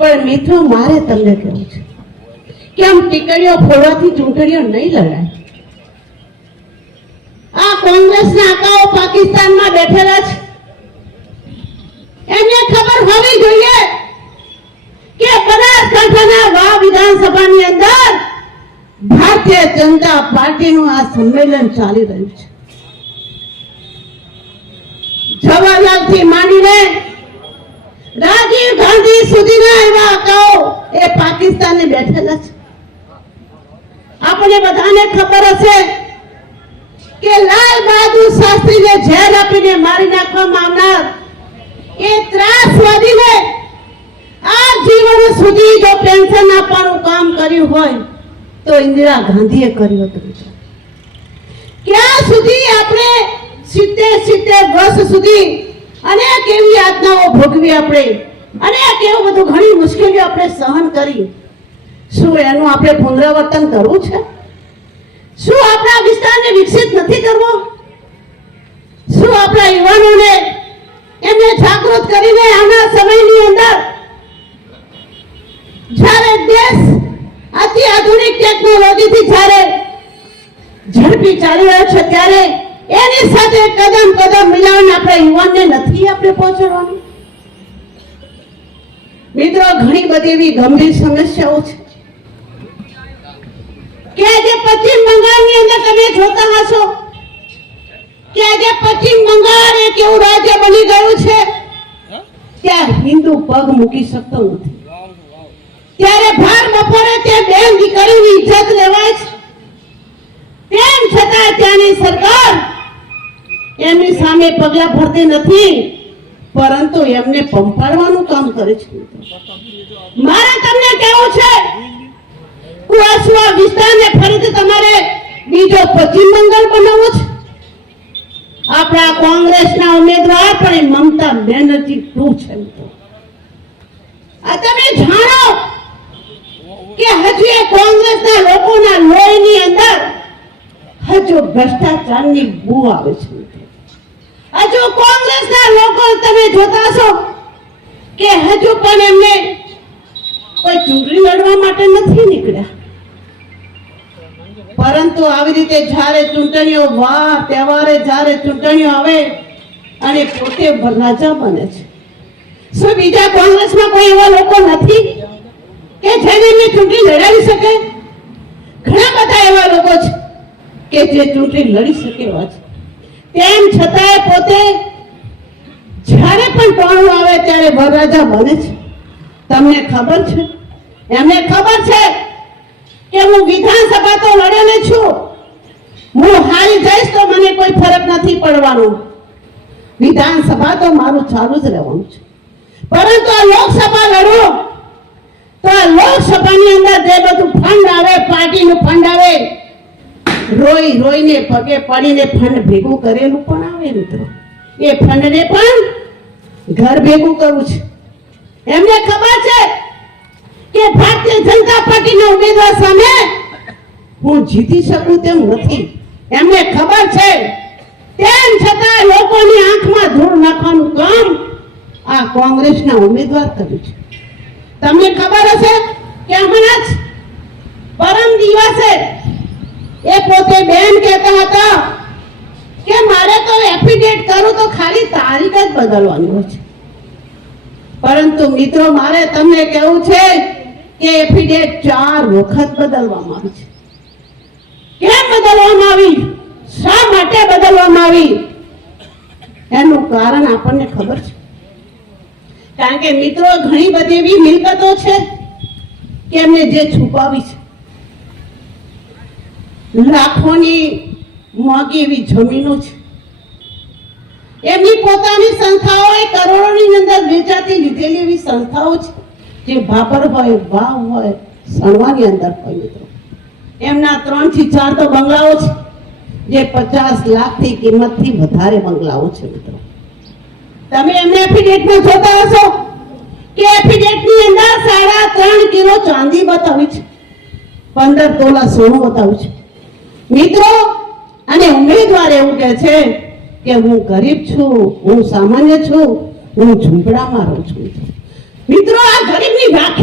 પણ મિત્રો મારે તમને કહેવું છે કે આમ ટીકડીઓ ફોડવાથી ચૂંટણીઓ નહીં લડાય. આ કોંગ્રેસના આકાઓ પાકિસ્તાનમાં બેઠેલા છે, એમને ખબર હોવી જોઈએ કે બનાસકાંઠાના વાવ વિધાનસભાની અંદર ભારતીય જનતા પાર્ટીનું આ સંમેલન ચાલી રહ્યું છે. જવાહરલાલથી માંડીને રાજીવ ગાંધી સુધીના એવા આકાઓ એ પાકિસ્તાને બેઠેલા છે. આપણે બધાને ખબર હશે કે લાલ બહાદુર શાસ્ત્રીને ઝેર આપીને મારી નાખવામાં આવનાર એ ત્રાસવાદીને આ જીવન સુધી જો પેન્શન આપવાનું કામ કર્યું હોય તો ઇન્દિરા ગાંધીએ કર્યું હતું. ક્યાં સુધી આપણે 70 વર્ષ સુધી અનેક એવી યાતનાઓ ભોગવી, આપણે અનેક એવું બધું ઘણી મુશ્કેલીઓ આપણે સહન કરી. શું એનું આપણે પુનરાવર્તન કરવું છે? શું આપણા વિસ્તારને વિકસિત નથી કરવો? શું આપણા યુવાનોને એમને જાગૃત કરીને આવનાર સમયની અંદર જ્યારે દેશ અતિ આધુનિક ટેકનોલોજીથી જ્યારે ઝડપી ચાલી રહ્યો છે ત્યારે એની સાથે કદમ મિલાવીને આપણે યુવાનને નથી આપણે પહોંચાડવાનું? મિત્રો, ઘણી બધી એવી ગંભીર સમસ્યાઓ છે કે આજે પશ્ચિમ બંગાળની અંદર તમે જોતા હશો કે આજે પશ્ચિમ બંગાળ એક એવું રાજ્ય બની ગયું છે ત્યાં હિન્દુ પગ મૂકી શકતો નથી. ત્યારે ભાર બપોરે તે બેન દીકરીની ઇજ્જત લેવાય છે, તેમ છતાં ત્યાંની સરકાર એમની સામે પગલા ભરતી નથી, પરંતુ એમને પંપાડવાનું કામ કરે છે. મારે તમને કહેવું છે, કુવાસવા વિસ્તારને ફરીથી તમારે બીજો પશ્ચિમ બંગાળ બનાવવો છે. આપણા કોંગ્રેસના ઉમેદવાર પણ મમતા બેનર્જી 2 છે. આ તમે જાણો કે હજુ એ કોંગ્રેસના લોકોના લોહીની અંદર હજુ ભ્રષ્ટાચારની બૂ આવે છે. હજુ કોંગ્રેસના લોકો તમે જોતા છો કે હજુ પણ એમને કોઈ ચૂંટણી લડવા માટે નથી નીકળ્યા, પરંતુ આવી રીતે જ્યારે ચૂંટણીઓ વાર તહેવારે જ્યારે ચૂંટણીઓ આવે અને પોતે રાજા બને છે. શું બીજા કોંગ્રેસમાં કોઈ એવા લોકો નથી કે જેને એમને ચૂંટણી લડાવી શકે? ઘણા બધા એવા લોકો છે કે જે ચૂંટણી લડી શકે એવા છે, તેમ છતાંય પોતે જ્યારે પણ ટોણું આવે ત્યારે વરરાજા બને છે. તમને ખબર છે, એમને ખબર છે કે હું વિધાનસભા તો લડેલી છું, હું હારી જઈશ તો મને કોઈ ફરક નથી પડવાનો, વિધાનસભા તો મારું ચાલુ જ રહેવાનું છે. પરંતુ આ લોકસભા લડો તો આ લોકસભાની અંદર જે બધું ફંડ આવે, પાર્ટીનું ફંડ આવે, રોઈને પગે પડીને ફંડ ભેગું કરેલું પણ આવે મિત્રો, એ ફંડને પણ ઘર ભેગું કરવું છે. એમને ખબર છે કે ભારતીય જનતા પાર્ટીના ઉમેદવાર સામે હું જીતી શકું તેમ નથી. એમને ખબર છે, તેમ છતાં લોકોની આંખમાં ધૂળ નાખવાનું કામ આ કોંગ્રેસના ઉમેદવાર કર્યું છે. તમને ખબર હશે કે હમણાં જ પરમ દિવસે એ પોતે બેન કહેતા હતા કે મારે તો એફિડેટ કરું તો ખાલી તારીખ જ બદલવાની હોય છે. પરંતુ મિત્રો, મારે તમને કહેવું છે કે એફિડેટ 4 વખત બદલવામાં આવી છે. કેમ બદલવામાં આવી? શા માટે બદલવામાં આવી? એનું કારણ આપણને ખબર છે. કારણ કે મિત્રો, ઘણી બધી એવી મિલકતો છે કે એમને જે છુપાવી છે. લાખોની મોંઘી એવી જમીનો છે, એમની પોતાની સંસ્થાઓ, કરોડોની અંદર વેચાતી લીધેલી એવી સંસ્થાઓ છે જે ભાભર હોય, વાવ હોય, સણવાની અંદર હોય. મિત્રો, એમના 3 થી 4 તો બંગલાઓ છે જે 50 લાખથી કિંમતથી વધારે બંગલાઓ છે. મિત્રો, તમે એમને એફિડેટમાં જોતા હશો કે એફિડેટની અંદર 3.5 કિલો ચાંદી બતાવી છે, 15 તોલા સોનું બતાવ્યું છે. મિત્રો, અને ઉમેદવાર એવું કહે છે કે હું ગરીબ છું, હું સામાન્ય છું, હું ઝૂંપડામાં રહું છું. મિત્રો, આ ગરીબની વ્યાખ્યા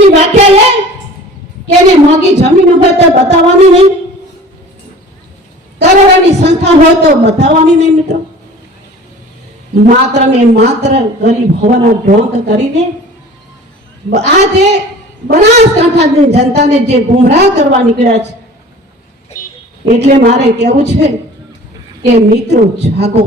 ગરીબની વ્યાખ્યા એ કે એને મોંઘી જમીન હોય તો બતાવવાની નહીં, કરોડોની સંસ્થા હોય તો બતાવવાની નહીં. મિત્રો, માત્ર ને માત્ર ગરીબ હોવાના ઢોંગ કરીને આ જે બનાસકાંઠાની જનતાને જે ગુમરાહ કરવા નીકળ્યા છે, એટલે મારે કહેવું છે કે મિત્રો જાગો.